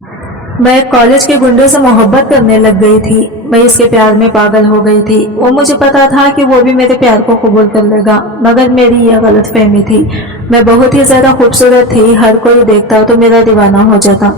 मैं कॉलेज के गुंडों से मोहब्बत करने लग गई थी। मैं इसके प्यार में पागल हो गई थी। वो मुझे पता था कि वो भी मेरे प्यार को कबूल कर लेगा, मगर मेरी यह गलतफहमी थी। मैं बहुत ही ज्यादा खूबसूरत थी, हर कोई देखता तो मेरा दीवाना हो जाता,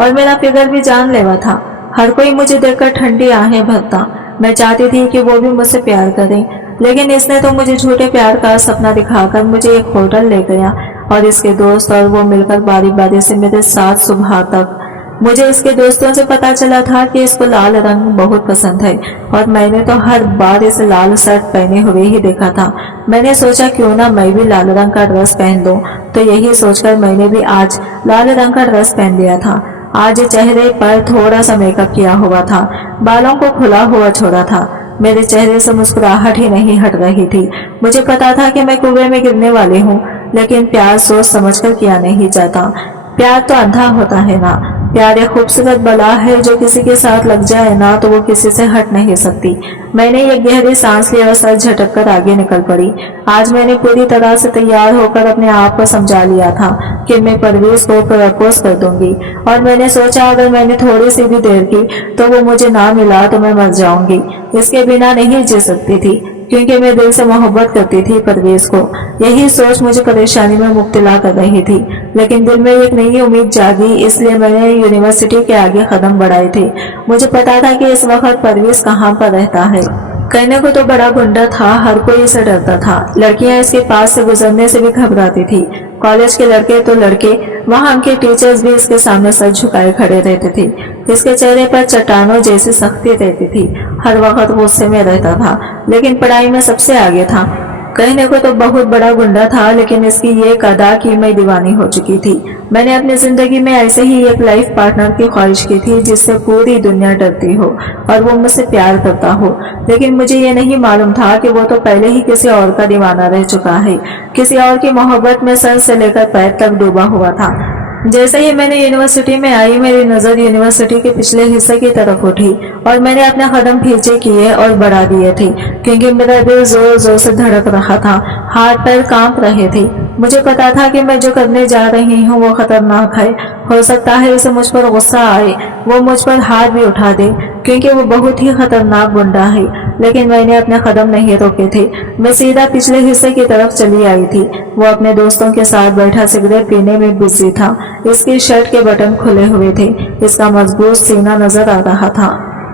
और मेरा फिगर भी जानलेवा था। हर कोई मुझे देखकर ठंडी आहें भरता। मैं चाहती थी कि वो भी मुझसे प्यार करे, लेकिन इसने तो मुझे झूठे प्यार का सपना दिखाकर मुझे एक होटल ले गया, और इसके दोस्त और वो मिलकर बारी बारी से मेरे साथ सुबह तक। मुझे इसके दोस्तों से पता चला था कि इसको लाल रंग बहुत पसंद है, और मैंने तो हर बार इसे लाल शर्ट पहने हुए ही देखा था। मैंने सोचा क्यों ना मैं भी लाल रंग का ड्रेस पहन लूं, तो यही सोचकर मैंने भी आज लाल रंग का ड्रेस पहन लिया था। आज चेहरे पर थोड़ा सा मेकअप किया हुआ था, बालों को खुला हुआ छोड़ा था। मेरे चेहरे से मुस्कुराहट ही नहीं हट रही थी। मुझे पता था कि मैं कुएं में गिरने वाली हूँ, लेकिन प्यार सोच समझकर किया नहीं जाता। प्यार तो अंधा होता है ना। प्यार एक खूबसूरत बला है, जो किसी के साथ लग जाए ना तो वो किसी से हट नहीं सकती। मैंने एक गहरी सांस ली और सर झटक कर आगे निकल पड़ी। आज मैंने पूरी तरह से तैयार होकर अपने आप को समझा लिया था कि मैं परवेज को प्रपोज कर दूंगी, और मैंने सोचा अगर मैंने थोड़ी सी भी देर की तो वो मुझे ना मिला तो मैं मर जाऊंगी। इसके बिना नहीं जी सकती थी, क्योंकि मैं दिल से मोहब्बत करती थी परवेज को। यही सोच मुझे परेशानी में मुब्तला कर रही थी, लेकिन दिल में एक नई उम्मीद जागी, इसलिए मैंने यूनिवर्सिटी के आगे कदम बढ़ाए थे। मुझे पता था कि इस वक्त परवेज कहाँ पर रहता है। कहने को तो बड़ा गुंडा था, हर कोई इसे डरता था। लड़कियां इसके पास से गुजरने से भी घबराती थी। कॉलेज के लड़के तो लड़के, वहां के टीचर्स भी इसके सामने सर झुकाए खड़े रहते थे। इसके चेहरे पर चट्टानों जैसी सख्ती रहती थी। हर वक्त गुस्से में रहता था, लेकिन पढ़ाई में सबसे आगे था। कहने को तो बहुत बड़ा गुंडा था, लेकिन इसकी ये अदा की मैं दीवानी हो चुकी थी। मैंने अपनी जिंदगी में ऐसे ही एक लाइफ पार्टनर की ख्वाहिश की थी, जिससे पूरी दुनिया डरती हो और वो मुझसे प्यार करता हो। लेकिन मुझे ये नहीं मालूम था कि वो तो पहले ही किसी और का दीवाना रह चुका है, किसी और की मोहब्बत में सर से लेकर पैर तक डूबा हुआ था। जैसे ही मैंने यूनिवर्सिटी में आई, मेरी नजर यूनिवर्सिटी के पिछले हिस्से की तरफ उठी, और मैंने अपने कदम पीछे किए और बढ़ा दिए थे, क्योंकि मेरा दिल जोर जोर से धड़क रहा था, हाथ पैर कांप रहे थे। मुझे पता था कि मैं जो करने जा रही हूँ वो खतरनाक है। हो सकता है इसे मुझ पर गुस्सा आए, वो मुझ पर हाथ भी उठा दे, क्योंकि वो बहुत ही खतरनाक गुंडा है। लेकिन मैंने अपने कदम नहीं रोके थे। मैं सीधा पिछले हिस्से की तरफ चली आई थी। वो अपने दोस्तों के साथ बैठा सिगरेट पीने में बिजी था। इसकी शर्ट के बटन खुले हुए थे, इसका मजबूत सीना नजर आ रहा था।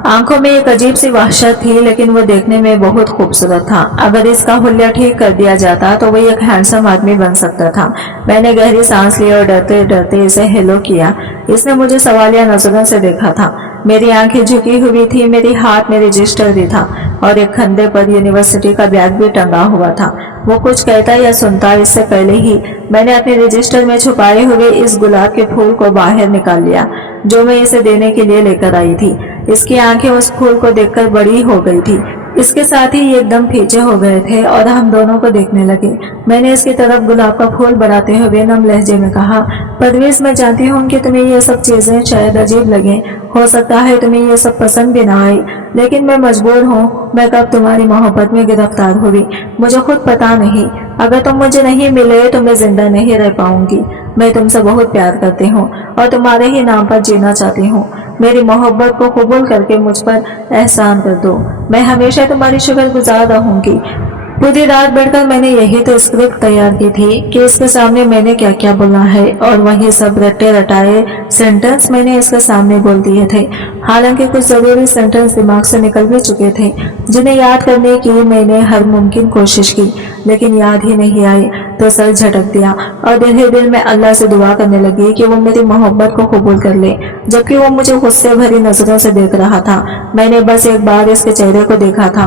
आंखों में एक अजीब सी वहशत थी, लेकिन वो देखने में बहुत खूबसूरत था। अगर इसका हुलिया ठीक कर दिया जाता तो वो एक हैंडसम आदमी बन सकता था। मैंने गहरी सांस ली और डरते डरते इसे हेलो किया। इसने मुझे सवालिया नजरों से देखा था। मेरी आंखें झुकी हुई थी, मेरे हाथ में रजिस्टर भी था, और एक कंधे पर यूनिवर्सिटी का बैग भी टंगा हुआ था। वो कुछ कहता या सुनता, इससे पहले ही मैंने अपने रजिस्टर में छुपाए हुए इस गुलाब के फूल को बाहर निकाल लिया, जो मैं इसे देने के लिए लेकर आई थी। इसकी आंखें उस फूल को देखकर बड़ी हो गई थी। इसके साथ ही एकदम पीछे हो गए थे और हम दोनों को देखने लगे। मैंने इसकी तरफ गुलाब का फूल बढ़ाते हुए नम लहजे में कहा, परवेज, मैं जानती हूँ कि तुम्हें ये सब चीजें शायद अजीब लगे, हो सकता है तुम्हें ये सब पसंद भी ना आए, लेकिन मैं मजबूर हूँ। मैं कब तुम्हारी मोहब्बत में गिरफ्तार हुई मुझे खुद पता नहीं। अगर तुम मुझे नहीं मिले तो मैं जिंदा नहीं रह पाऊंगी। मैं तुमसे बहुत प्यार करती हूँ और तुम्हारे ही नाम पर जीना चाहती हूँ। मेरी मोहब्बत को कबूल करके मुझ पर एहसान कर दो। मैं हमेशा तुम्हारी शुक्रगुजार रहूंगी। पूरी रात बैठकर मैंने यही तो स्क्रिप्ट तैयार की थी कि इसके सामने मैंने क्या क्या बोलना है, और वही सब रट्टे रटाए सेंटेंस मैंने इसके सामने बोल दिए थे। हालांकि कुछ जरूरी सेंटेंस दिमाग से निकल भी चुके थे, जिन्हें याद करने की मैंने हर मुमकिन कोशिश की, लेकिन याद ही नहीं आए। तो सर झटक दिया और दिल ही दिल में अल्लाह से दुआ करने लगी कि वो मेरी मोहब्बत को कबूल कर ले, जबकि वो मुझे गुस्से भरी नजरों से देख रहा था। मैंने बस एक बार इसके चेहरे को देखा था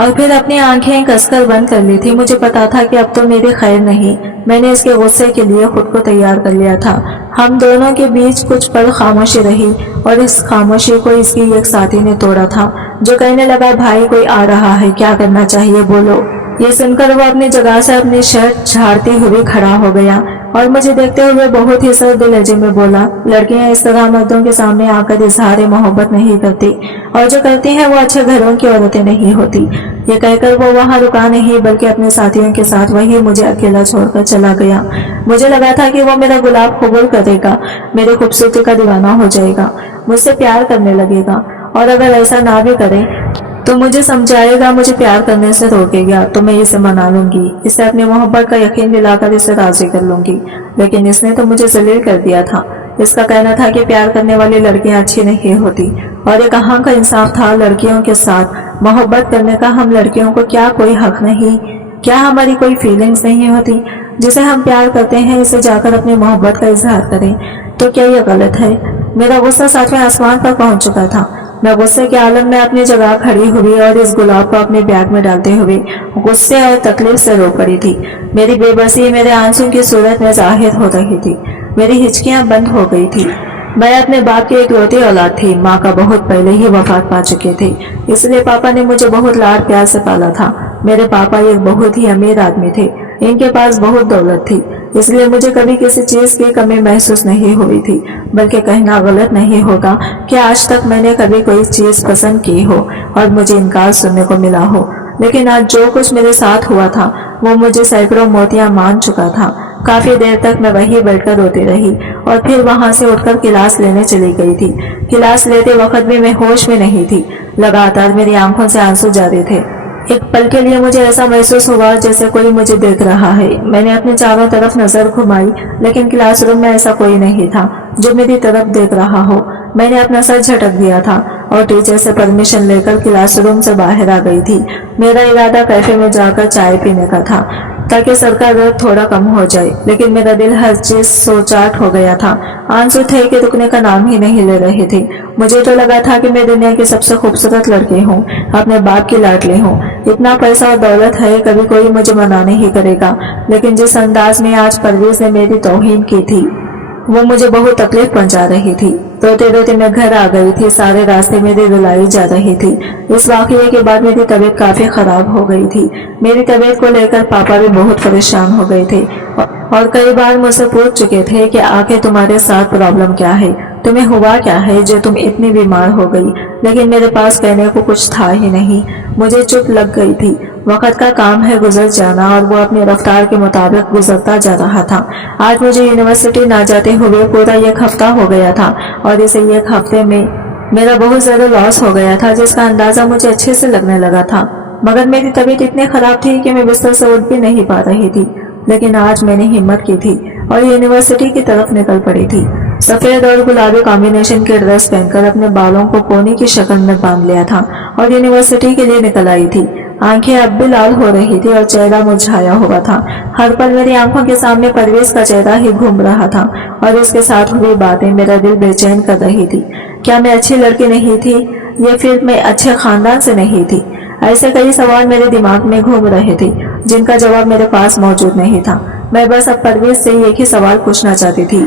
और फिर अपनी आंखें कसकर बंद कर ली थी। मुझे पता था कि अब तो मेरी खैर नहीं। मैंने इसके गुस्से के लिए खुद को तैयार कर लिया था। हम दोनों के बीच कुछ पल खामोशी रही, और इस खामोशी को इसकी एक साथी ने तोड़ा था, जो कहने लगा, भाई कोई आ रहा है, क्या करना चाहिए बोलो। ये सुनकर वो अपनी जगह से अपनी शर्ट झाड़ती हुई खड़ा हो गया और मुझे देखते हुए बहुत ही सर्द लहजे में बोला, लड़कियां इस तरह मर्दों के सामने आकर इजहार मोहब्बत नहीं करती और जो करती हैं वो अच्छे घरों की औरतें नहीं होती। ये कहकर वो वहां रुका नहीं बल्कि अपने साथियों के साथ वही मुझे अकेला छोड़कर चला गया। मुझे लगा था कि वो मेरा गुलाब कबूल करेगा, मेरी खूबसूरती का दीवाना हो जाएगा, मुझसे प्यार करने लगेगा और अगर ऐसा ना भी करे तो मुझे समझाएगा, मुझे प्यार करने से रोकेगा तो मैं इसे मना लूंगी, इसे अपनी मोहब्बत का यकीन दिलाकर इसे राजी कर लूंगी। लेकिन इसने तो मुझे जलील कर दिया था। इसका कहना था कि प्यार करने वाली लड़कियां अच्छी नहीं होती और ये कहाँ का इंसाफ था लड़कियों के साथ मोहब्बत करने का। हम लड़कियों को क्या कोई हक नहीं, क्या हमारी कोई फीलिंग्स नहीं होती? जिसे हम प्यार करते हैं इसे जाकर अपनी मोहब्बत का इजहार करें तो क्या यह गलत है? मेरा गुस्सा सातवें आसमान पर पहुंच चुका था। मैं गुस्से के आलम में अपनी जगह खड़ी हुई और इस गुलाब को अपने बैग में डालते हुए गुस्से और तकलीफ से रो पड़ी थी। मेरी बेबसी मेरे आंसू की सूरत में जाहिर हो रही थी। मेरी हिचकियां बंद हो गई थी। मैं अपने बाप की इकलौती औलाद थी। माँ का बहुत पहले ही वफात पा चुके थे, इसलिए पापा ने मुझे बहुत लाड प्यार से पाला था। मेरे पापा एक बहुत ही अमीर आदमी थे, इनके पास बहुत दौलत थी, इसलिए मुझे कभी किसी चीज की कमी महसूस नहीं हुई थी। बल्कि कहना गलत नहीं होगा कि आज तक मैंने कभी कोई चीज पसंद की हो और मुझे इनकार सुनने को मिला हो। लेकिन आज जो कुछ मेरे साथ हुआ था वो मुझे सैकड़ों मोतियां मान चुका था। काफी देर तक मैं वहीं बैठकर रोती रही और फिर वहां से उठकर क्लास लेने चली गई थी। क्लास लेते वक्त भी मैं होश में नहीं थी। लगातार मेरी आंखों से आंसू जारी थे। एक पल के लिए मुझे ऐसा महसूस हुआ जैसे कोई मुझे देख रहा है। मैंने अपने चारों तरफ नजर घुमाई लेकिन क्लासरूम में ऐसा कोई नहीं था जो मेरी तरफ देख रहा हो। मैंने अपना सर झटक दिया था और टीचर से परमिशन लेकर क्लासरूम से बाहर आ गई थी। मेरा इरादा कैफे में जाकर चाय पीने का था ताकि सर का दर्द थोड़ा कम हो जाए, लेकिन मेरा दिल हर चीज सोचाट हो गया था। आंसू थे कि रुकने का नाम ही नहीं ले रहे थे। मुझे तो लगा था कि मैं दुनिया की सबसे खूबसूरत लड़की हूँ, अपने बाप की लाडली हूँ। इतना पैसा और दौलत है, कभी कोई मुझे मना नहीं करेगा। लेकिन जिस अंदाज में आज परवेज ने मेरी तौहीन की थी वो मुझे बहुत तकलीफ पहुंचा रही थी। रोते रोते मैं घर आ गई थी। सारे रास्ते मेरी रुलाई जा रही थी। इस वाकये के बाद मेरी तबीयत काफी खराब हो गई थी। मेरी तबीयत को लेकर पापा भी बहुत परेशान हो गए थे और कई बार मुझसे पूछ चुके थे कि आखिर तुम्हारे साथ प्रॉब्लम क्या है, तुम्हें हुआ क्या है जो तुम इतनी बीमार हो गई। लेकिन मेरे पास कहने को कुछ था ही नहीं। मुझे चुप लग गई थी। वक्त का काम है गुजर जाना और वो अपनी रफ्तार के मुताबिक गुजरता जा रहा था। आज मुझे यूनिवर्सिटी ना जाते हुए पूरा एक हफ्ता हो गया था और इस एक हफ्ते में मेरा बहुत ज्यादा लॉस हो गया था जिसका अंदाजा मुझे अच्छे से लगने लगा था। मगर मेरी तबीयत इतनी खराब थी कि मैं बिस्तर से उठ भी नहीं पा रही थी। लेकिन आज मैंने हिम्मत की थी और यूनिवर्सिटी की तरफ निकल पड़ी थी। सफेद और गुलाबी कॉम्बिनेशन के ड्रेस पहनकर अपने बालों को पोनी की शक्ल में बांध लिया था और यूनिवर्सिटी के लिए निकल आई थी। आंखें अब भी लाल हो रही थी और चेहरा मुरझाया हुआ था। हर पल मेरी आंखों के सामने परवेज का चेहरा ही घूम रहा था और उसके साथ हुई बातें मेरा दिल बेचैन कर रही थी। क्या मैं अच्छी लड़की नहीं थी या फिर मैं अच्छे खानदान से नहीं थी? ऐसे कई सवाल मेरे दिमाग में घूम रहे थे जिनका जवाब मेरे पास मौजूद नहीं था। मैं बस अब परवेज से एक ही सवाल पूछना चाहती थी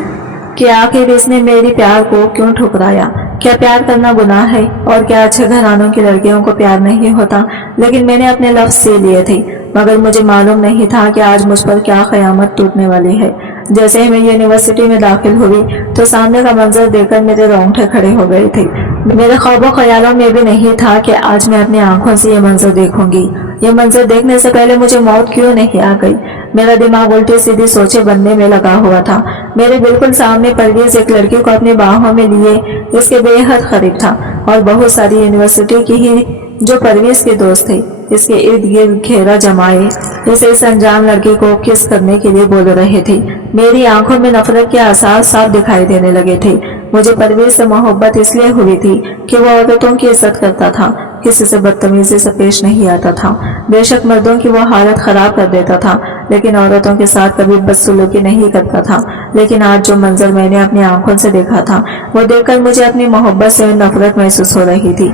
कि आखिर इसने मेरी प्यार को क्यों ठुकराया? क्या प्यार करना गुनाह है? और क्या अच्छे घरानों की लड़कियों को प्यार नहीं होता? लेकिन मैंने अपने लफ्ज से लिए थे, मगर मुझे मालूम नहीं था कि आज मुझ पर क्या कयामत टूटने वाली है। जैसे ही मैं यूनिवर्सिटी में दाखिल हुई तो सामने का मंजर देखकर मेरे रोंगटे खड़े हो गए थे। मेरे ख्वाबों ख्यालों में भी नहीं था कि आज मैं अपनी आंखों से ये मंजर देखूंगी। ये मंजर देखने से पहले मुझे मौत क्यों नहीं आ गई? मेरा दिमाग उल्टी सीधी सोचे बनने में लगा हुआ था। मेरे बिल्कुल सामने परवेज एक लड़की को अपनी बाहों में लिए इसके बेहद करीब था और बहुत सारी यूनिवर्सिटी की ही जो परवेज के दोस्त थे इसके इर्द गिर्द घेरा जमाए इसे इस अनजान लड़की को किस करने के लिए बोल रहे थे। मेरी आंखों में नफरत के आसार साफ दिखाई देने लगे थे। मुझे परवेज से मोहब्बत इसलिए हुई थी कि वो औरतों की इज्जत करता था, किसी से बदतमीजी से पेश नहीं आता था। बेशक मर्दों की वो हालत खराब कर देता था लेकिन औरतों के साथ कभी बदसलूकी नहीं करता था। लेकिन आज जो मंजर मैंने अपनी आंखों से देखा था वो देखकर मुझे अपनी मोहब्बत से नफरत महसूस हो रही थी।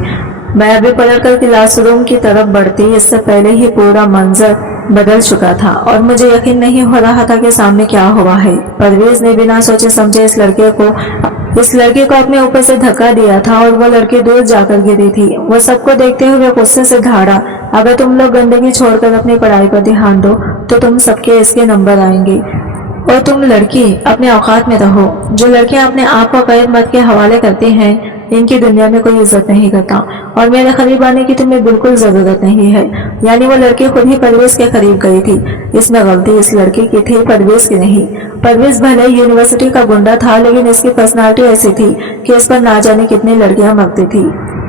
मैं अभी पलटकर क्लासरूम की तरफ बढ़ती इससे पहले ही पूरा मंजर बदल चुका था और मुझे यकीन नहीं हो रहा था कि सामने क्या हुआ है। परवेज ने बिना सोचे समझे इस लड़के को अपने ऊपर से धक्का दिया था और वो लड़की दूर जाकर गिरी थी। वो सबको देखते हुए गुस्से से दहाड़ा, अगर तुम लोग गंदगी छोड़कर अपनी पढ़ाई पर ध्यान दो तो तुम सबके इसके नंबर आएंगे। और तुम लड़की अपने औकात में रहो। जो लड़कियां अपने आप को गैर मर्द के हवाले करती हैं इनकी दुनिया में कोई इज्जत नहीं करता और मेरे करीब आने की तुम्हें बिल्कुल जरूरत नहीं है। यानी वो लड़की खुद ही परवेज के करीब गई थी। इसमें गलती इस लड़की की थी, परवेज की नहीं। परवेज भले यूनिवर्सिटी का गुंडा था लेकिन इसकी पर्सनालिटी ऐसी थी कि इस पर ना जाने कितनी लड़कियां मरती थी।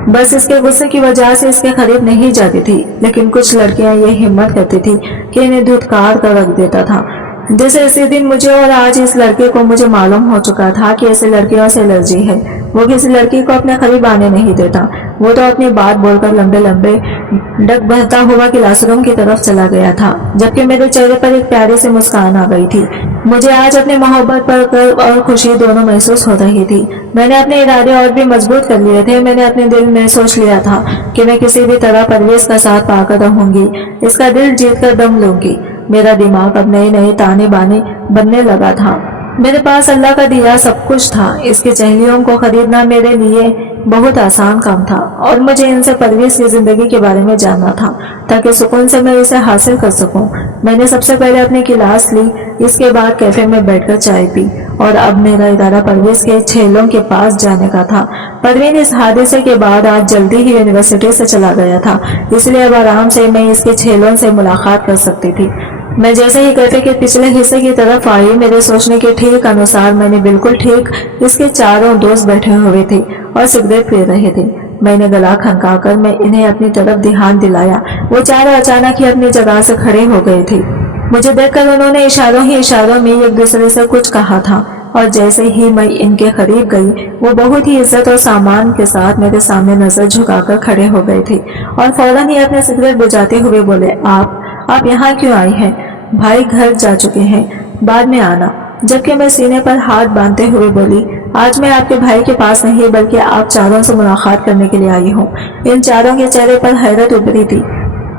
बस इसके गुस्से की वजह से इसके करीब नहीं जाती थी। लेकिन कुछ लड़कियां ये हिम्मत करती थी कि इन्हें धुतकार कर रख देता था। जैसे इसी दिन मुझे और आज इस लड़के को मुझे मालूम हो चुका था कि ऐसे लड़कियों से एलर्जी है। वो किसी लड़की को अपने करीब आने नहीं देता। वो तो अपनी बात बोलकर लंबे लंबे डग बहता हुआ क्लासरूम की तरफ चला गया था, जबकि मेरे चेहरे पर एक प्यारी सी मुस्कान आ गई थी। मुझे आज अपनी मोहब्बत पर गर्व और खुशी दोनों महसूस हो रही थी। मैंने अपने इरादे और भी मजबूत कर लिए थे। मैंने अपने दिल में सोच लिया था कि मैं किसी भी तरह परवेज का साथ पाकर रहूंगी, इसका दिल जीत कर दम लूंगी। मेरा दिमाग अब नए नए ताने बाने बनने लगा था। मेरे पास अल्लाह का दिया सब कुछ था। इसकी चहेलियों को खरीदना मेरे लिए बहुत आसान काम था और मुझे इनसे परवेज की जिंदगी के बारे में जानना था ताकि सुकून से मैं इसे हासिल कर सकूं। मैंने सबसे पहले अपनी क्लास ली, इसके बाद कैफे में बैठकर चाय पी और अब मेरा इरादा परवेज के छेलों के पास जाने का था। परवीन इस हादसे के बाद आज जल्दी ही यूनिवर्सिटी से चला गया था, इसलिए अब आराम से मैं इसके छेलों से मुलाकात कर सकती थी। मैं जैसे ही कैफे के पिछले हिस्से की तरफ आई, मेरे सोचने के ठीक अनुसार मैंने बिल्कुल ठीक इसके चारों दोस्त बैठे हुए थे और सिगरेट पी रहे थे। मैंने गला खनकाकर मैं इन्हें अपनी तरफ ध्यान दिलाया। वो चारों अचानक ही अपनी जगह से खड़े हो गए थे। मुझे देखकर उन्होंने इशारों ही इशारों में एक दूसरे से कुछ कहा था और जैसे ही मैं इनके करीब गई वो बहुत ही इज्जत और सामान के साथ मेरे सामने नजर झुकाकर खड़े हो गए थे और फौरन ही अपने सिगरेट बुझाते हुए बोले, आप यहाँ क्यों आई हैं? भाई घर जा चुके हैं, बाद में आना। जबकि मैं सीने पर हाथ बांधते हुए बोली, आज मैं आपके भाई के पास नहीं बल्कि आप चारों से मुलाकात करने के लिए आई हूँ। इन चारों के चेहरे पर हैरत उभरी थी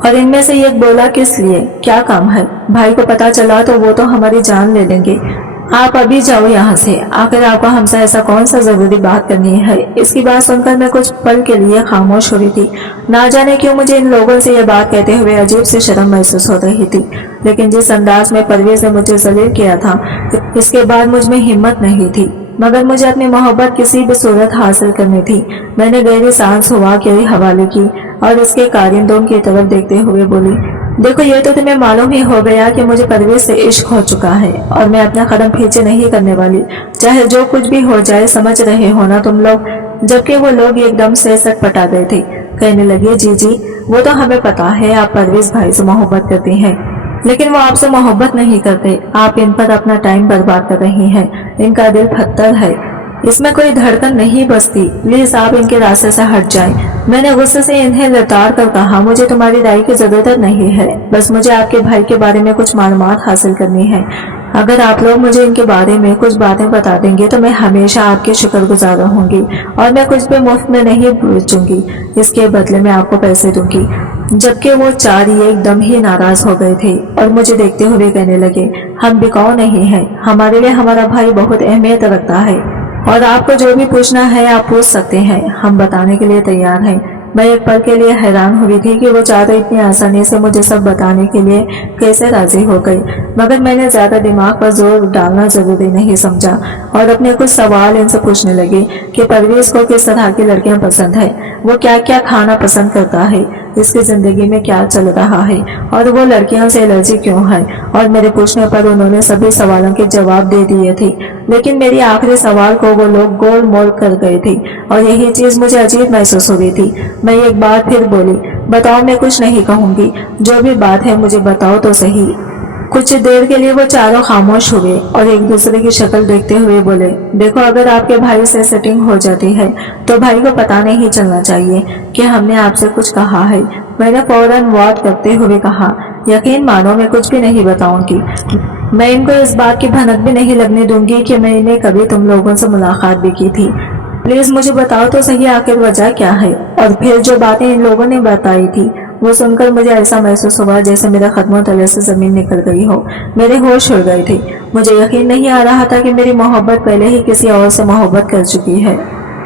और इनमें से एक बोला, किस लिए, क्या काम है? भाई को पता चला तो वो तो हमारी जान ले लेंगे। आप अभी जाओ यहाँ से। आखिर आपको हमसे ऐसा कौन सा जरूरी बात करनी है? इसकी बात सुनकर मैं कुछ पल के लिए खामोश हो रही थी। ना जाने क्यों मुझे इन लोगों से यह बात कहते हुए अजीब सी शर्म महसूस हो रही थी। लेकिन जिस अंदाज में परवेज ने मुझे जलील किया था, इसके बाद मुझ में हिम्मत नहीं थी। मगर मुझे अपनी मोहब्बत किसी भी सूरत हासिल करनी थी। मैंने गहरी सांस हवा के हवाले की और इसके कारिंदों की तरफ देखते हुए बोली, देखो ये तो तुम्हें मालूम ही हो गया कि मुझे परवेज से इश्क हो चुका है और मैं अपना कदम पीछे नहीं करने वाली, चाहे जो कुछ भी हो जाए। समझ रहे हो ना तुम लोग? जबकि वो लोग एकदम से सटपटा गए थे। कहने लगे, जी वो तो हमें पता है आप परवेज भाई से मोहब्बत करती हैं, लेकिन वो आपसे मोहब्बत नहीं करते। आप इन पर अपना टाइम बर्बाद कर रही हैं। इनका दिल पत्थर है, इसमें कोई धड़कन नहीं बसती। प्लीज आप इनके रास्ते से हट जाएं। मैंने गुस्से से इन्हें लताड़ कर कहा, मुझे तुम्हारी राय की जरूरत नहीं है, बस मुझे आपके भाई के बारे में कुछ मालूमात हासिल करनी है। अगर आप लोग मुझे इनके बारे में कुछ बातें बता देंगे तो मैं हमेशा आपके शुक्रगुजार रहूंगी और मैं कुछ भी मुफ्त में नहीं बेचूंगी। इसके बदले में आपको पैसे दूंगी। जबकि वो चार एकदम ही नाराज हो गए थे और मुझे देखते हुए कहने लगे, हम बिकाऊ नहीं हैं, हमारे लिए हमारा भाई बहुत अहमियत रखता है और आपको जो भी पूछना है आप पूछ सकते हैं, हम बताने के लिए तैयार हैं। मैं एक पल के लिए हैरान हुई थी कि वो चारों इतनी आसानी से मुझे सब बताने के लिए कैसे राजी हो गई, मगर मैंने ज्यादा दिमाग पर जोर डालना जरूरी नहीं समझा और अपने कुछ सवाल इनसे पूछने लगे कि परवेज को किस तरह की लड़कियां पसंद है, वो क्या क्या खाना पसंद करता है, इसकी जिंदगी में क्या चल रहा है और वो लड़कियों से एलर्जी क्यों है। और मेरे पूछने पर उन्होंने सभी सवालों के जवाब दे दिए थे, लेकिन मेरी आखिरी सवाल को वो लोग गोल मोल कर गए थे और यही चीज मुझे अजीब महसूस हो रही थी। मैं एक बार फिर बोली, बताओ, मैं कुछ नहीं कहूंगी, जो भी बात है मुझे बताओ तो सही। कुछ देर के लिए वो चारों खामोश हुए और एक दूसरे की शक्ल देखते हुए बोले, देखो अगर आपके भाई से सेटिंग हो जाती है तो भाई को पता नहीं चलना चाहिए कि हमने आपसे कुछ कहा है। मैंने फौरन वाद करते हुए कहा, यकीन मानो मैं कुछ भी नहीं बताऊंगी। मैं इनको इस बात की भनक भी नहीं लगने दूंगी कि मैंने कभी तुम लोगों से मुलाकात भी की थी। प्लीज मुझे बताओ तो सही आखिर वजह क्या है। और फिर जो बातें इन लोगों ने बताई थी वो सुनकर मुझे ऐसा महसूस हुआ जैसे मेरे कदमों तले से जमीन निकल गई हो। मेरे होश उड़ गए थे। मुझे यकीन नहीं आ रहा था कि मेरी मोहब्बत पहले ही किसी और से मोहब्बत कर चुकी है।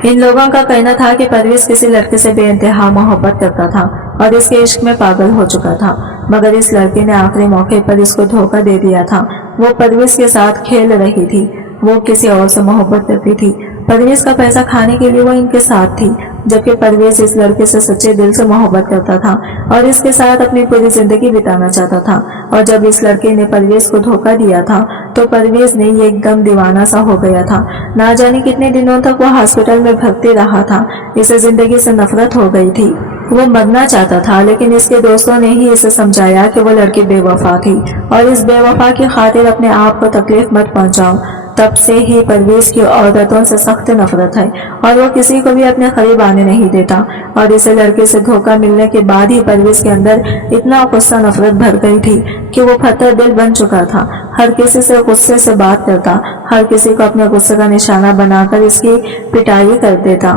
इन लोगों का कहना था कि परवेज किसी लड़के से बेइंतहा मोहब्बत करता था, और इसके इश्क में पागल हो चुका था, मगर इस लड़के ने आखिरी मौके पर इसको धोखा दे दिया था। वो परवेज के साथ खेल रही थी, वो किसी और से मोहब्बत करती थी। परवेज का पैसा खाने के लिए वो इनके साथ थी, जबकि परवेज इस लड़के से सच्चे दिल से मोहब्बत करता था और इसके साथ अपनी पूरी जिंदगी बिताना चाहता था। और जब इस लड़के ने परवेज को धोखा दिया था तो परवेज ने ये एकदम दीवाना सा हो गया था। ना जाने कितने दिनों तक वो हॉस्पिटल में भर्ती रहा था। इसे जिंदगी से नफरत हो गई थी, वो मरना चाहता था, लेकिन इसके दोस्तों ने ही इसे समझाया कि वो लड़की बेवफा थी और इस बेवफा की खातिर अपने आप को तकलीफ मत पहुंचाओ। तब से ही परवेज की औरतों से सख्त नफरत है और वो किसी को भी अपने करीब आने नहीं देता। और इसे लड़के से धोखा मिलने के बाद ही परवेज के अंदर इतना गुस्सा नफरत भर गई थी कि वो पत्थर दिल बन चुका था। हर किसी से गुस्से से बात करता, हर किसी को अपने गुस्से का निशाना बनाकर इसकी पिटाई कर देता।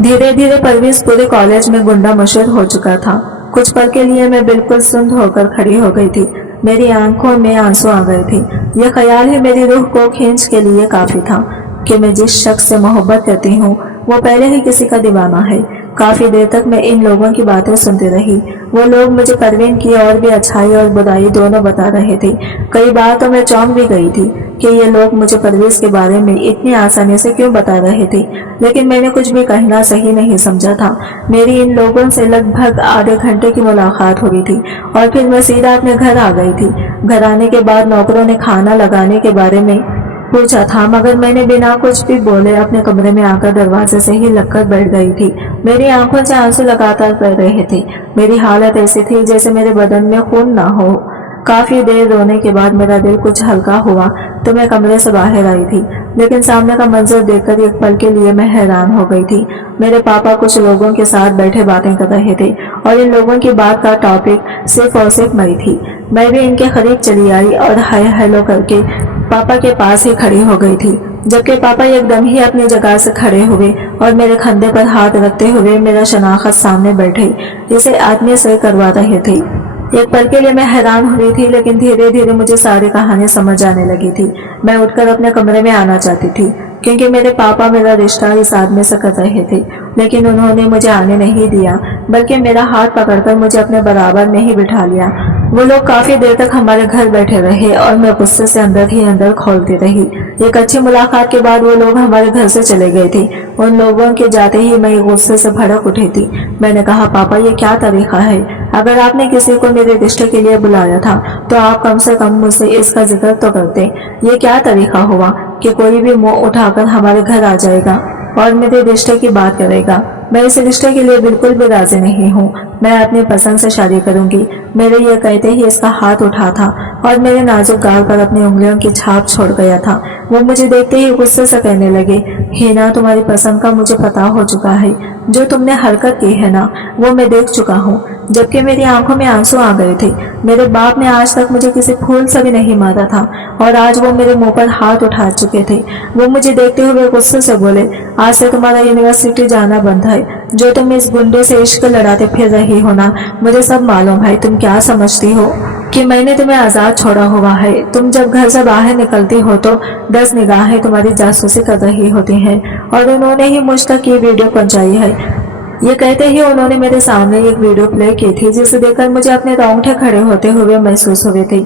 धीरे धीरे परवेज पूरे कॉलेज में गुंडा मशहूर हो चुका था। कुछ पल के लिए मैं बिल्कुल सुन्न होकर खड़ी हो गई थी, मेरी आंखों में आंसू आ गए थे। यह ख्याल ही मेरी रूह को खींच के लिए काफी था कि मैं जिस शख्स से मोहब्बत करती हूँ वो पहले ही किसी का दीवाना है। काफी देर तक मैं इन लोगों की बातें सुनती रही। वो लोग मुझे परवीन की और भी अच्छाई और बुराई दोनों बता रहे थे। कई बार तो मैं चौंक भी गई थी कि ये लोग मुझे परवेज के बारे में इतनी आसानी से क्यों बता रहे थे, लेकिन मैंने कुछ भी कहना सही नहीं समझा था। मेरी इन लोगों से लगभग आधे घंटे की मुलाकात हुई थी और फिर मैं सीधा अपने घर आ गई थी। घर आने के बाद नौकरों ने खाना लगाने के बारे में पूछा था, मगर मैंने बिना कुछ भी बोले अपने कमरे में आकर दरवाजे से ही लगकर बैठ गई थी। मेरी आंखों से आंसू लगातार बह रहे थे। मेरी हालत ऐसी थी जैसे मेरे बदन में खून ना हो। काफी देर रोने के बाद मेरा दिल कुछ हल्का हुआ तो मैं कमरे से बाहर आई थी, लेकिन सामने का मंजर देखकर एक पल के लिए मैं हैरान हो गई थी। मेरे पापा कुछ लोगों के साथ बैठे बातें कर रहे थे और इन लोगों की बात का टॉपिक सिर्फ और सिर्फ मैं थी। मैं भी इनके करीब चली आई और हाय हेलो करके पापा के पास ही खड़ी हो गई थी, जबकि पापा एकदम ही अपनी जगह से खड़े हुए और मेरे कंधे पर हाथ रखते हुए मेरा शनाख्त सामने बैठे जिसे आदमी से करवा रहे थे। एक पल के लिए मैं हैरान हुई थी, लेकिन धीरे धीरे मुझे सारी कहानी समझ आने लगी थी। मैं उठकर अपने कमरे में आना चाहती थी क्योंकि मेरे पापा मेरा रिश्ता इस आदमी से कर रहे थे, लेकिन उन्होंने मुझे आने नहीं दिया, बल्कि मेरा हाथ पकड़कर मुझे अपने बराबर में ही बिठा लिया। वो लोग काफी देर तक हमारे घर बैठे रहे और मैं गुस्से से अंदर ही अंदर खोलती रही। एक अच्छी मुलाकात के बाद वो लोग हमारे घर से चले गए थे। उन लोगों के जाते ही मैं गुस्से से भड़क उठी थी। मैंने कहा, पापा ये क्या तरीका है? अगर आपने किसी को मेरे रिश्ते के लिए बुलाया था तो आप कम से कम मुझसे इसका जिक्र तो करते। ये क्या तरीका हुआ कि कोई भी मुंह उठाकर हमारे घर आ जाएगा और मेरे रिश्ते की बात करेगा? मैं इस रिश्ते के लिए बिल्कुल भी राजी नहीं हूँ। मैं अपनी पसंद से शादी करूंगी। मेरे ये कहते ही इसका हाथ उठा था और मेरे नाजुक गाल पर अपनी उंगलियों की छाप छोड़ गया था। वो मुझे देखते ही गुस्से से कहने लगे, हिना तुम्हारी पसंद का मुझे पता हो चुका है। जो तुमने हरकत की है ना वो मैं देख चुका हूँ। जबकि मेरी आंखों में आंसू आ गए थे। मेरे बाप ने आज तक मुझे किसी फूल से भी नहीं मारा था और आज वो मेरे मुंह पर हाथ उठा चुके थे। वो मुझे देखते हुए गुस्से से बोले, आज से तुम्हारा यूनिवर्सिटी जाना बंद है। जो तुम इस गुंडे से इश्क लड़ाते फिर रही हो ना, मुझे सब मालूम है। तुम क्या समझती हो कि मैंने तुम्हें आजाद छोड़ा हुआ है? तुम जब घर से बाहर निकलती हो तो 10 निगाहें तुम्हारी जासूसी कर रही होती हैं और उन्होंने ही मुझ तक ये वीडियो पहुंचाई है। ये कहते ही उन्होंने मेरे सामने एक वीडियो प्ले की थी जिसे देखकर मुझे अपने रोंगटे खड़े होते हुए महसूस हुए थे,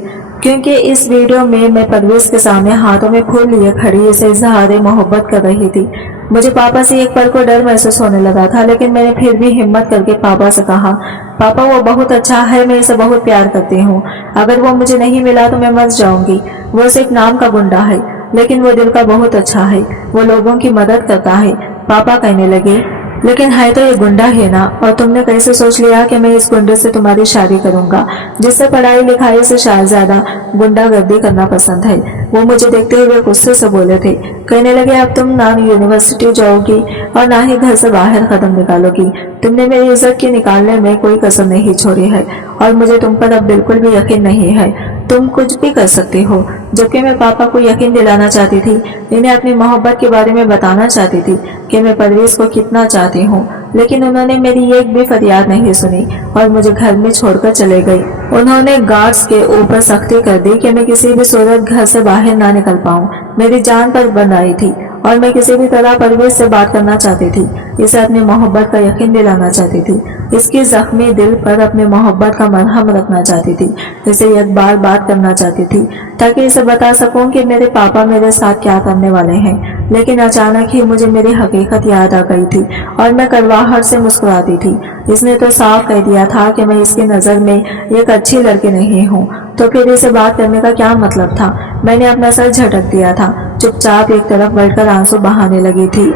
क्योंकि इस वीडियो में मैं परवेज के सामने हाथों में फूल लिए खड़ी इसे इजहार मोहब्बत कर रही थी। मुझे पापा से एक पल को डर महसूस होने लगा था, लेकिन मैंने फिर भी हिम्मत करके पापा से कहा, पापा वो बहुत अच्छा है, मैं इसे बहुत प्यार करती हूँ। अगर वो मुझे नहीं मिला तो मैं मर जाऊंगी। वो सिर्फ नाम का गुंडा है, लेकिन वो दिल का बहुत अच्छा है। वो लोगों की मदद करता है। पापा कहने लगे, लेकिन है तो ये गुंडा है ना, और तुमने कैसे सोच लिया कि मैं इस गुंडे से तुम्हारी शादी करूंगा जिससे पढ़ाई लिखाई से शायद ज्यादा गुंडागर्दी करना पसंद है? वो मुझे देखते हुए गुस्से से बोले थे। कहने लगे, अब तुम ना यूनिवर्सिटी जाओगी और ना ही घर से बाहर कदम निकालोगी। तुमने मेरी इज्जत की निकालने में कोई कसर नहीं छोड़ी है और मुझे तुम पर अब बिल्कुल भी यकीन नहीं है। तुम कुछ भी कर सकती हो। जबकि मैं पापा को यकीन दिलाना चाहती थी, इन्हें अपनी मोहब्बत के बारे में बताना चाहती थी कि मैं परवेज को कितना चाहती हूँ, लेकिन उन्होंने मेरी एक भी फरियाद नहीं सुनी और मुझे घर में छोड़कर चले गई। उन्होंने गार्ड्स के ऊपर सख्ती कर दी कि मैं किसी भी सूरत घर से बाहर ना निकल पाऊँ। मेरी जान पर बंद आई थी और मैं किसी भी तरह परवेज से बात करना चाहती थी, इसे अपनी मोहब्बत का यकीन दिलाना चाहती थी, इसकी जख्मी दिल पर अपनी मोहब्बत का मरहम रखना चाहती थी, इसे एक बार बात करना चाहती थी ताकि इसे बता सकूं कि मेरे पापा मेरे साथ क्या करने वाले हैं। लेकिन अचानक ही मुझे मेरी हकीकत याद आ गई थी और मैं कड़वाहट से मुस्कुराती थी। इसने तो साफ कह दिया था कि मैं इसकी नज़र में एक अच्छी लड़की नहीं हूँ, तो फिर इसे बात करने का क्या मतलब था। मैंने अपना सर झटक दिया था, चुपचाप एक तरफ बैठकर आंसू बहाने लगी थी।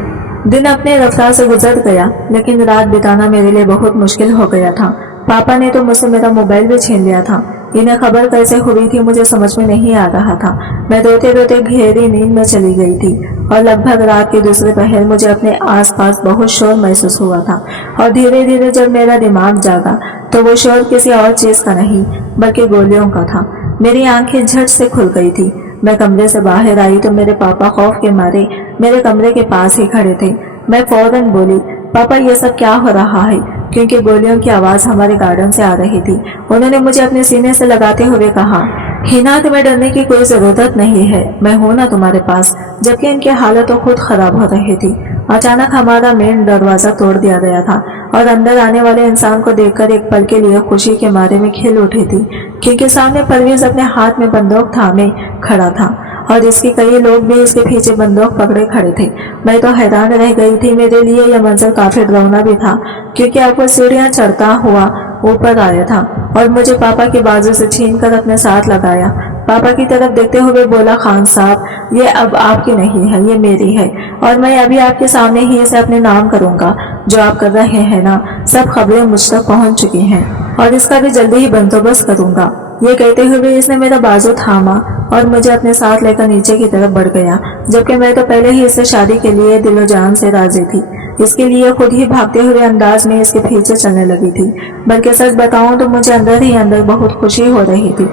दिन अपने रफ्तार से गुजर गया, लेकिन रात बिताना मेरे लिए बहुत मुश्किल हो गया था। पापा ने तो मुझसे मेरा मोबाइल भी छीन लिया था। इन्हें खबर कैसे हुई थी मुझे समझ में नहीं आ रहा था। मैं रोते रोते गहरी नींद में चली गई थी और लगभग रात के दूसरे पहर मुझे अपने आसपास बहुत शोर महसूस हुआ था। और धीरे धीरे जब मेरा दिमाग जागा तो वो शोर किसी और चीज का नहीं बल्कि गोलियों का था। मेरी आंखें झट से खुल गई थी। मैं कमरे से बाहर आई तो मेरे पापा खौफ के मारे मेरे कमरे के पास ही खड़े थे। मैं फौरन बोली, पापा ये सब क्या हो रहा है, क्योंकि गोलियों की आवाज हमारे गार्डन से आ रही थी। उन्होंने मुझे अपने सीने से लगाते हुए कहा, हिना तुम्हें डरने की कोई जरूरत नहीं है, मैं हूं ना तुम्हारे पास। जबकि इनकी हालत तो खुद खराब हो रही थी। अचानक हमारा मेन दरवाजा तोड़ दिया गया था और अंदर आने वाले इंसान को देखकर एक पल के लिए खुशी के मारे में खिल उठी थी, क्योंकि सामने परवेज अपने हाथ में बंदूक थामे खड़ा था और इसके कई लोग भी इसके पीछे बंदूक पकड़े खड़े थे। मैं तो हैरान रह गई थी। मेरे लिए यह मंजर काफी डरावना भी था, क्योंकि अब वो सीढ़ियां चढ़ता हुआ ऊपर आया था और मुझे पापा की बाजू से छीनकर अपने साथ लगाया। पापा की तरफ देखते हुए बोला, खान साहब ये अब आपकी नहीं है, ये मेरी है और मैं अभी आपके सामने ही इसे अपने नाम करूंगा। जो आप कर रहे हैं ना, सब खबरें मुझ तक पहुंच चुकी हैं और इसका भी जल्दी ही बंदोबस्त करूंगा। ये कहते हुए इसने मेरा बाजू थामा और मुझे अपने साथ लेकर नीचे की तरफ बढ़ गया, जबकि मैं तो पहले ही इससे शादी के लिए दिलो जान से राजी थी। इसके लिए खुद ही भागते हुए अंदाज में इसके पीछे चलने लगी थी। बल्कि सच बताऊं तो मुझे अंदर ही अंदर बहुत खुशी हो रही थी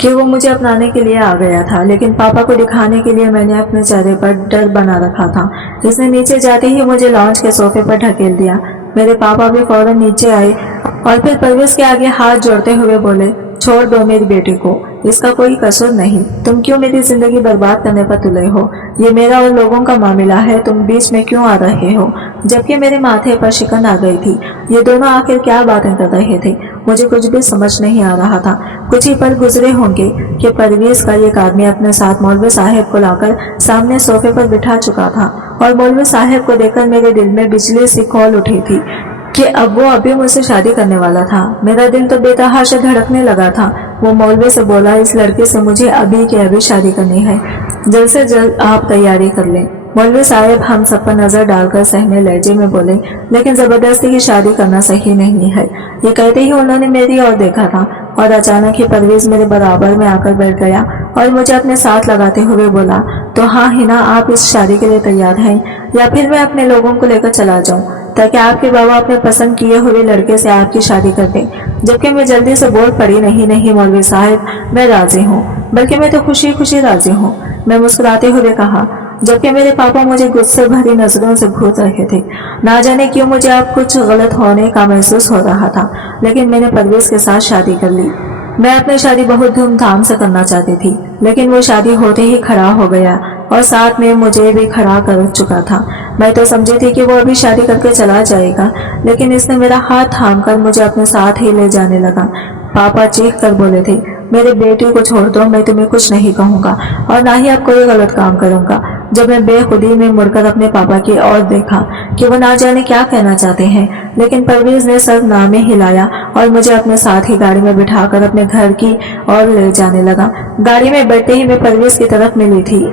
कि वो मुझे अपनाने के लिए आ गया था। लेकिन पापा को दिखाने के लिए मैंने अपने चेहरे पर डर बना रखा था। इसने नीचे जाते ही मुझे लॉन्च के सोफे पर ढकेल दिया। मेरे पापा भी फौरन नीचे आए और फिर परवेज के आगे हाथ जोड़ते हुए बोले, छोड़ दो मेरी बेटी को, इसका कोई कसूर नहीं। तुम क्यों मेरी जिंदगी बर्बाद करने पर तुले हो? ये मेरा और लोगों का मामला है, तुम बीच में क्यों आ रहे हो? जबकि मेरे माथे पर शिकन आ गई थी। ये दोनों आखिर क्या बातें कर रहे थे, मुझे कुछ भी समझ नहीं आ रहा था। कुछ ही पल गुजरे होंगे कि परवेज का एक आदमी अपने साथ मौलवी साहब को लाकर सामने सोफे पर बिठा चुका था और मौलवी साहब को देखकर मेरे दिल में बिजली सी खौल उठी थी कि अब वो अभी मुझसे शादी करने वाला था। मेरा दिल तो बेतहाशा धड़कने लगा था। वो मौलवी से बोला, इस लड़के से मुझे अभी के अभी शादी करनी है, जल्द से जल्द आप तैयारी कर लें। मौलवी साहब हम सब पर नजर डालकर सहमे लहजे में बोले, लेकिन जबरदस्ती की शादी करना सही नहीं है। ये कहते ही उन्होंने मेरी ओर देखा था और अचानक ही परवेज मेरे बराबर में आकर बैठ गया और मुझे अपने साथ लगाते हुए बोला, तो हाँ हिना, आप इस शादी के लिए तैयार हैं या फिर मैं अपने लोगों को लेकर चला जाऊं ताकि आपके बाबा अपने पसंद किए हुए लड़के से आपकी शादी कर दें? जबकि मैं जल्दी से बोल पड़ी, नहीं नहीं मौलवी साहब, मैं राजी हूँ, बल्कि मैं तो खुशी खुशी राजी हूँ। मैं मुस्कुराते हुए कहा, जबकि मेरे पापा मुझे गुस्से भरी नजरों से घूर रहे थे। ना जाने क्यों मुझे अब कुछ गलत होने का महसूस हो रहा था, लेकिन मैंने परवेज के साथ शादी कर ली। मैं अपनी शादी बहुत धूमधाम से करना चाहती थी, लेकिन वो शादी होते ही खड़ा हो गया और साथ में मुझे भी खड़ा कर चुका था। मैं तो समझी थी कि वो अभी शादी करके चला जाएगा, लेकिन इसने मेरा हाथ थामकर मुझे अपने साथ ही ले जाने लगा। पापा चीख कर बोले थे, मेरे बेटे को छोड़ दो, मैं तुम्हें कुछ नहीं कहूंगा और ना ही अब कोई गलत काम करूंगा। जब मैं बेखुदी में मुड़कर अपने पापा की ओर देखा कि वो ना जाने क्या कहना चाहते हैं, लेकिन परवेज ने सर ना में हिलाया और मुझे अपने साथ ही गाड़ी में बिठाकर अपने घर की ओर ले जाने लगा। गाड़ी में बैठते ही मैं परवेज की तरफ मिली थी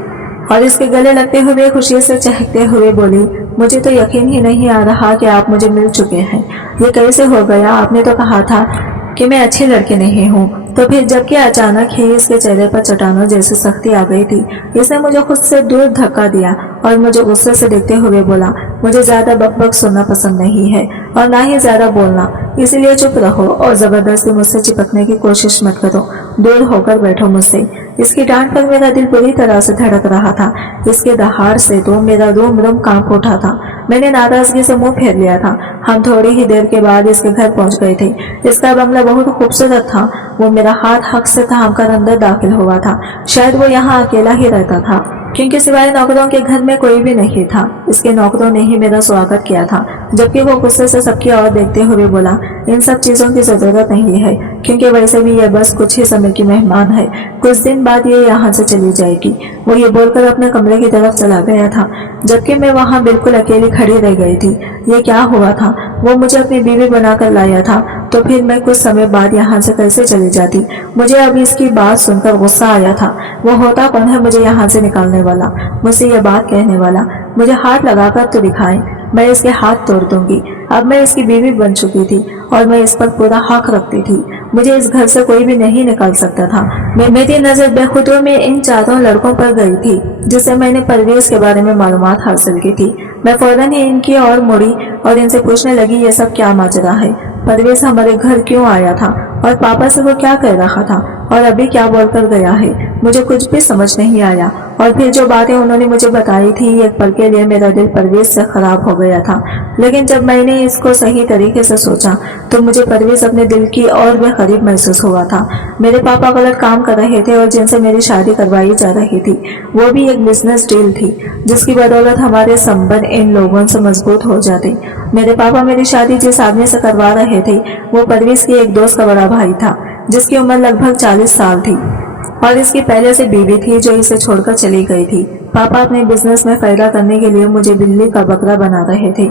और इसके गले लगते हुए खुशी से चहकते हुए बोली, मुझे तो यकीन ही नहीं आ रहा कि आप मुझे मिल चुके हैं। ये कैसे हो गया? आपने तो कहा था कि मैं अच्छी लड़की नहीं हूँ। तो फिर जबकि अचानक ही इसके चेहरे पर चट्टानों जैसी सख्ती आ गई थी, इसने मुझे खुद से दूर धक्का दिया और मुझे गुस्से से देखते हुए बोला, मुझे ज्यादा बकबक सुनना पसंद नहीं है और ना ही ज्यादा बोलना, इसीलिए चुप रहो और जबरदस्ती मुझसे चिपकने की कोशिश मत करो, दूर होकर बैठो मुझसे। इसकी डांट पर मेरा दिल बुरी तरह से धड़क रहा था। इसके दहाड़ से तो मेरा रोम रोम कांप उठा था। मैंने नाराजगी से मुंह फेर लिया था। हम थोड़ी ही देर के बाद इसके घर पहुंच गए थे। इसका बंगला बहुत खूबसूरत था। वो मेरा हाथ हक से थाम कर अंदर दाखिल हुआ था। शायद वो यहाँ अकेला ही रहता था। क्योंकि सिवाय नौकरों के घर में कोई भी नहीं था। इसके नौकरों ने ही मेरा स्वागत किया था, जबकि वो गुस्से से सबकी ओर देखते हुए बोला, इन सब चीजों की जरूरत नहीं है, क्योंकि वैसे भी ये बस कुछ ही समय की मेहमान है, कुछ दिन बाद ये यहाँ से चली जाएगी। वो ये बोलकर अपने कमरे की तरफ चला गया था, जबकि मैं वहाँ बिल्कुल अकेली खड़ी रह गई थी। ये क्या हुआ था? वो मुझे अपनी बीवी बनाकर लाया था, तो फिर मैं कुछ समय बाद यहाँ से कैसे चली जाती? मुझे अब इसकी बात सुनकर गुस्सा आया था। वो होता कौन है मुझे यहाँ से निकालने वाला, मुझसे ये बात कहने वाला? मुझे हाथ लगाकर तो दिखाए, मैं इसके हाथ तोड़ दूंगी। अब मैं इसकी बीवी बन चुकी थी और मैं इस पर पूरा हक रखती थी। मुझे इस घर से कोई भी नहीं निकाल सकता था। मेरी नजर बेखुदों में इन चारों लड़कों पर गई थी, जिससे मैंने परवेज के बारे में मालूमात हासिल की थी। मैं फौरन ही इनकी ओर मुड़ी और इनसे पूछने लगी, ये सब क्या माजरा है? परवेज हमारे घर क्यों आया था और पापा से वो क्या कह रहा था और अभी क्या बोलकर गया है? मुझे कुछ भी समझ नहीं आया। और फिर जो बातें उन्होंने मुझे बताई थी, एक पल के लिए मेरा दिल परवेज से खराब हो गया था। लेकिन जब मैंने इसको सही तरीके से सोचा तो मुझे परवेज अपने दिल की और भी करीब महसूस हुआ था। मेरे पापा गलत काम कर रहे थे और जिनसे मेरी शादी करवाई जा रही थी वो भी एक बिजनेस डील थी, जिसकी बदौलत हमारे संबंध इन लोगों से मजबूत हो जाते। मेरे पापा मेरी शादी जिस आदमी से करवा रहे थे वो परवेज की एक दोस्त का बड़ा भाई था, जिसकी उम्र लगभग 40 साल थी और इसकी पहले से बीवी थी जो इसे छोड़कर चली गई थी। पापा अपने बिजनेस में फायदा करने के लिए मुझे बिल्ली का बकरा बना रहे थे,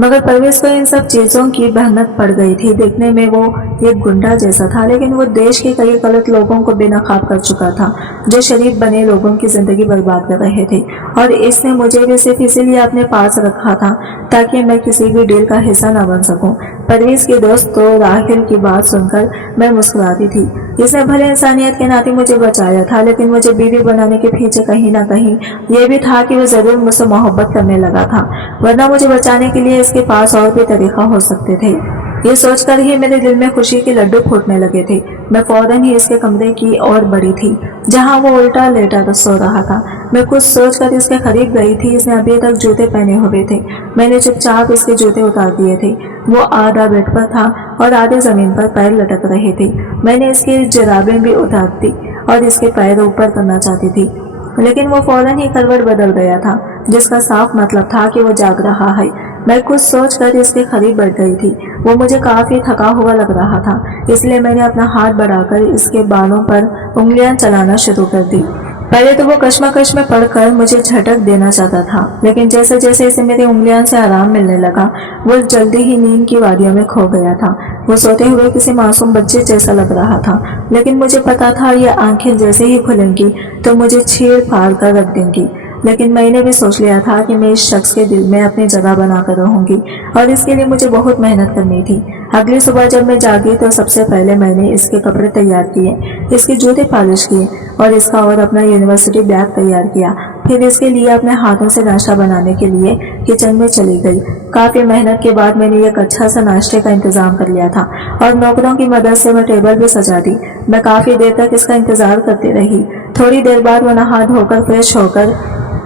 मगर परवेज को इन सब चीजों की भनक पड़ गई थी। देखने में वो एक गुंडा जैसा था, लेकिन वो देश के कई गलत लोगों को बेनकाब कर चुका था, जो शरीफ बने लोगों की जिंदगी बर्बाद कर रहे थे। और इसने मुझे भी सिर्फ इसीलिए अपने पास रखा था ताकि मैं किसी भी डील का हिस्सा न बन सकूं। परवेज की दोस्त तो राहिल की बात सुनकर मैं मुस्कुराती थी। इसने भले इंसानियत के नाते मुझे बचाया था, लेकिन मुझे बीवी बनाने के पीछे कहीं ना कहीं ये भी था कि वो जरूर मुझसे मोहब्बत करने लगा था, वरना मुझे बचाने के लिए इसके पास और भी तरीका हो सकते थे। ये सोचकर ही मेरे दिल में खुशी के लड्डू फूटने लगे थे। मैं फौरन ही इसके कमरे की ओर बढ़ी थी, जहां वो उल्टा लेटा सो रहा था। मैं कुछ सोचकर इसके करीब गई थी। इसने अभी तक जूते पहने हुए थे। मैंने चुपचाप इसके जूते उतार दिए थे। वो आधा बेड पर था और आधे जमीन पर पैर लटक रहे थे। मैंने इसकी जुराबें भी उतार दी और इसके पैर ऊपर करना चाहती थी, लेकिन वो फौरन ही करवट बदल गया था, जिसका साफ मतलब था कि वो जाग रहा है। मैं कुछ सोचकर इसके करीब बैठ गई थी। वो मुझे काफी थका हुआ लग रहा था, इसलिए मैंने अपना हाथ बढ़ाकर इसके बालों पर उंगलियां चलाना शुरू कर दी। पहले तो वो कश्मकश में पड़कर मुझे झटक देना चाहता था, लेकिन जैसे जैसे इसे मेरी उंगलियों से आराम मिलने लगा, वो जल्दी ही नींद की वादियों में खो गया था। वो सोते हुए किसी मासूम बच्चे जैसा लग रहा था, लेकिन मुझे पता था ये आंखें जैसे ही खुलेंगी तो मुझे छीड़ फाड़ कर रख देंगी। लेकिन मैंने भी सोच लिया था कि मैं इस शख्स के दिल में अपनी जगह बनाकर रहूंगी और इसके लिए मुझे बहुत मेहनत करनी थी। अगली सुबह जब मैं जागी तो सबसे पहले मैंने इसके कपड़े तैयार किए, इसके जूते पॉलिश किए और इसका और अपना यूनिवर्सिटी बैग तैयार किया। फिर इसके लिए अपने हाथों से नाश्ता बनाने के लिए किचन में चली गई। काफी मेहनत के बाद मैंने एक अच्छा सा नाश्ते का इंतजाम कर लिया था और नौकरों की मदद से मैं टेबल भी सजा दी। मैं काफी देर तक इसका इंतजार करती रही। थोड़ी देर बाद वो नहा धोकर फ्रेश होकर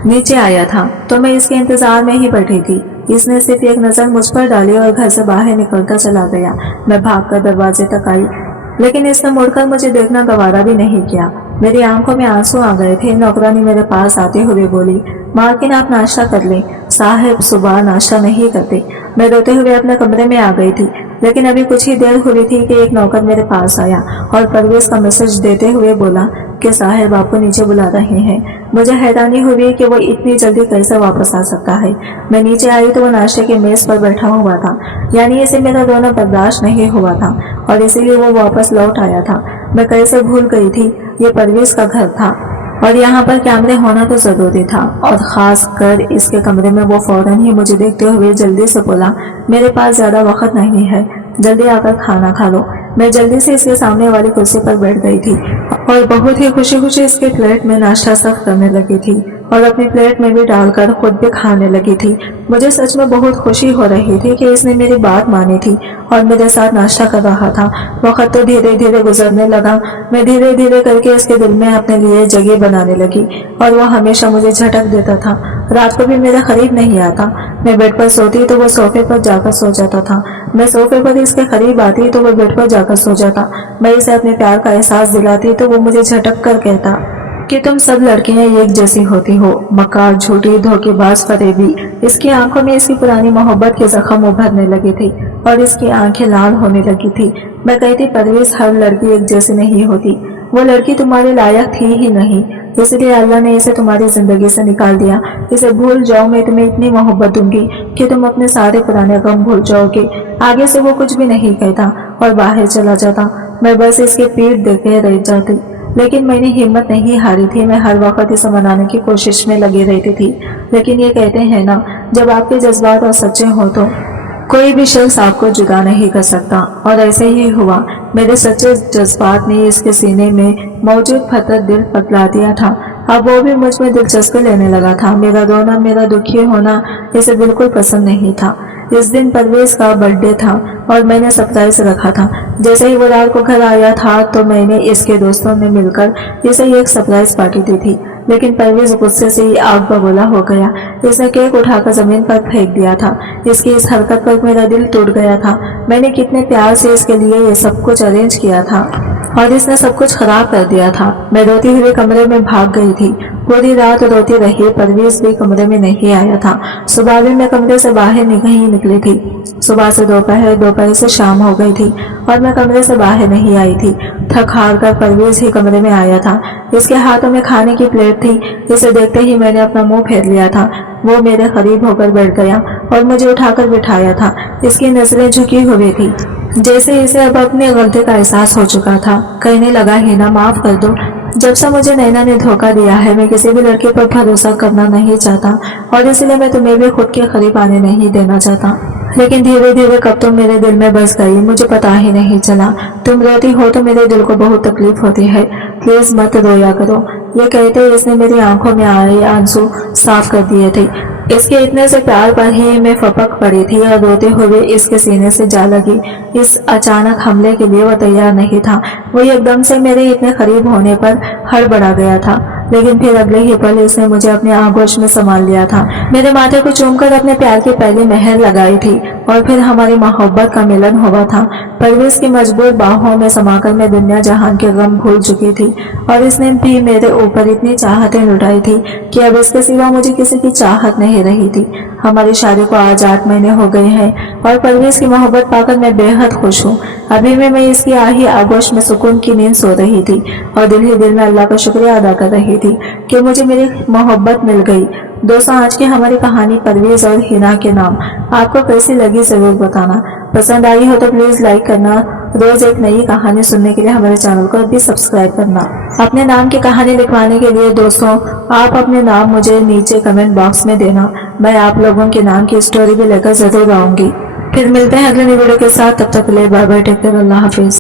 नीचे आया था तो मैं इसके इंतजार में ही बैठी थी। इसने सिर्फ एक नजर मुझ पर डाली और घर से बाहर निकलकर चला गया। मैं भागकर दरवाजे तक आई, लेकिन इसने मुड़कर मुझे देखना गवारा भी नहीं किया। मेरी आंखों में आंसू आ गए थे। नौकरानी मेरे पास आते हुए बोली, मालकिन आप नाश्ता कर लें, साहब सुबह नाश्ता नहीं करते। मैं रोते हुए अपने कमरे में आ गई थी, लेकिन अभी कुछ ही देर हुई थी कि एक नौकर मेरे पास आया और परवेज का मैसेज देते हुए बोला कि साहब आपको नीचे बुला रहे हैं। मुझे हैरानी हुई कि वो इतनी जल्दी कैसे वापस आ सकता है। मैं नीचे आई तो वो नाश्ते के मेज पर बैठा हुआ था, यानी इसे मेरा रोना बर्दाश्त नहीं हुआ था और इसीलिए वो वापस लौट आया था। मैं कैसे भूल गई थी ये परवेज का घर था और यहाँ पर कैमरे होना तो जरूरी था, और खास कर इसके कमरे में। वो फौरन ही मुझे देखते हुए जल्दी से बोला, मेरे पास ज्यादा वक्त नहीं है, जल्दी आकर खाना खा लो। मैं जल्दी से इसके सामने वाली कुर्सी पर बैठ गई थी और बहुत ही खुशी खुशी इसके प्लेट में नाश्ता सर्व करने लगी थी और अपनी प्लेट में भी डालकर खुद भी खाने लगी थी। मुझे सच में बहुत खुशी हो रही थी कि इसने मेरी बात मानी थी और मेरे साथ नाश्ता कर रहा था। वक्त तो धीरे धीरे गुजरने लगा। मैं धीरे धीरे करके इसके दिल में अपने लिए जगह बनाने लगी और वह हमेशा मुझे झटक देता था। रात को भी मेरे करीब नहीं आता। मैं बेड पर सोती तो वो सोफे पर जाकर सो जाता था। मैं सोफे पर इसके करीब आती तो वो बेड पर जाकर सो जाता। मैं इसे अपने प्यार का एहसास दिलाती तो वो मुझे झटक कर कहता कि तुम सब लड़कियां एक जैसी होती हो, मक्कार, झूठी, धोखेबाज, फरेबी। इसकी आंखों में इसकी पुरानी मोहब्बत के जख्म उभरने लगे थे और इसकी आंखें लाल होने लगी थी। मैं कहती, परवेज, हर लड़की एक जैसी नहीं होती। वो लड़की तुम्हारे लायक थी ही नहीं, इसलिए अल्लाह ने इसे तुम्हारी जिंदगी से निकाल दिया। इसे भूल जाओ, मैं तुम्हें इतनी मोहब्बत दूंगी कि तुम अपने सारे पुराने गम भूल जाओगे। आगे से वो कुछ भी नहीं कहता और बाहर चला जाता। मैं बस इसकी पीठ देखे रह जाती, लेकिन मैंने हिम्मत नहीं हारी थी। मैं हर वक्त इसे मनाने की कोशिश में लगी रहती थी, लेकिन ये कहते हैं ना, जब आपके जज्बात और सच्चे हो तो कोई भी शख्स आपको जुदा नहीं कर सकता। और ऐसे ही हुआ। मेरे सच्चे जज्बात ने इसके सीने में मौजूद पत्थर दिल पगला दिया था। अब वो भी मुझ में दिलचस्पी लेने लगा था। मेरा रोना, मेरा दुखी होना इसे बिल्कुल पसंद नहीं था। इस दिन परवेज का बर्थडे था और मैंने सरप्राइज रखा था। जैसे ही वो रात को घर आया था तो मैंने इसके दोस्तों ने मिलकर इसे एक सरप्राइज पार्टी दी थी, लेकिन परवेज गुस्से से ही आग बबूला हो गया। इसने केक उठाकर जमीन पर फेंक दिया था। इसकी इस हरकत पर मेरा दिल टूट गया था। मैंने कितने प्यार से इसके लिए ये सब कुछ अरेंज किया था और इसने सब कुछ खराब कर दिया था। मैं रोती हुई कमरे में भाग गई थी। पूरी रात रोती रही। परवेज भी कमरे में नहीं आया था। सुबह भी मैं कमरे से बाहर नहीं निकली थी। सुबह से दोपहर, दोपहर से शाम हो गई थी और मैं कमरे से बाहर नहीं आई थी। थक हार कर परवेज ही कमरे में आया था। इसके हाथों में खाने की प्लेट थी। इसे देखते ही मैंने अपना मुंह फेर लिया था। वो मेरे करीब होकर बैठ गया और मुझे उठाकर बिठाया था। इसकी नजरें झुकी हुई थी, जैसे इसे अब अपनी गलती का एहसास हो चुका था। कहने लगा, हिना, माफ कर दो। जब से मुझे नैना ने धोखा दिया है, मैं किसी भी लड़के पर भरोसा करना नहीं चाहता और इसलिए मैं तुम्हें भी खुद के करीब आने नहीं देना चाहता। लेकिन धीरे धीरे कब तुम मेरे दिल में बस गई, मुझे पता ही नहीं चला। तुम रोती हो तो मेरे दिल को बहुत तकलीफ होती है। प्लीज मत रोया करो। ये कहते इसने मेरी आंखों में आए आंसू साफ कर दिए थे। इसके इतने से प्यार पर ही मैं फपक पड़ी थी और रोते हुए इसके सीने से जा लगी। इस अचानक हमले के लिए वो तैयार नहीं था। वो एकदम से मेरे इतने करीब होने पर हड़बड़ा गया था, लेकिन फिर अगले ही पल इसने मुझे अपने आगोश में संभाल लिया था। मेरे माथे को चूमकर अपने प्यार की पहली मेहर लगाई थी और फिर हमारी मोहब्बत का मिलन हुआ था। परवेज की मजबूर बाहों में समाकर मैं दुनिया जहान के गम भूल चुकी थी और इसने भी मेरे ऊपर इतनी चाहतें लुटाई थी कि अब इसके सिवा मुझे किसी की चाहत नहीं रही थी। हमारी शादी को आज 8 महीने हो गए हैं और परवेज की मोहब्बत पाकर मैं बेहद खुश हूँ। अभी मैं इसकी आही आगोश में सुकून की नींद सो रही थी और दिल ही दिल में अल्लाह का शुक्रिया अदा कर रही थी कि मुझे मेरी मोहब्बत मिल गई। दोस्तों, आज की हमारी कहानी परवेज और हिना के नाम आपको कैसी लगी जरूर बताना। पसंद आई हो तो प्लीज लाइक करना। रोज एक नई कहानी सुनने के लिए हमारे चैनल को भी सब्सक्राइब करना। अपने नाम की कहानी लिखवाने के लिए दोस्तों आप अपने नाम मुझे नीचे कमेंट बॉक्स में देना। मैं आप लोगों के नाम की स्टोरी भी लेकर जरूर आऊंगी। फिर मिलते हैं अगले वीडियो के साथ। तब तक के लिए बाय बाय, टेक केयर, अल्लाह हाफिज।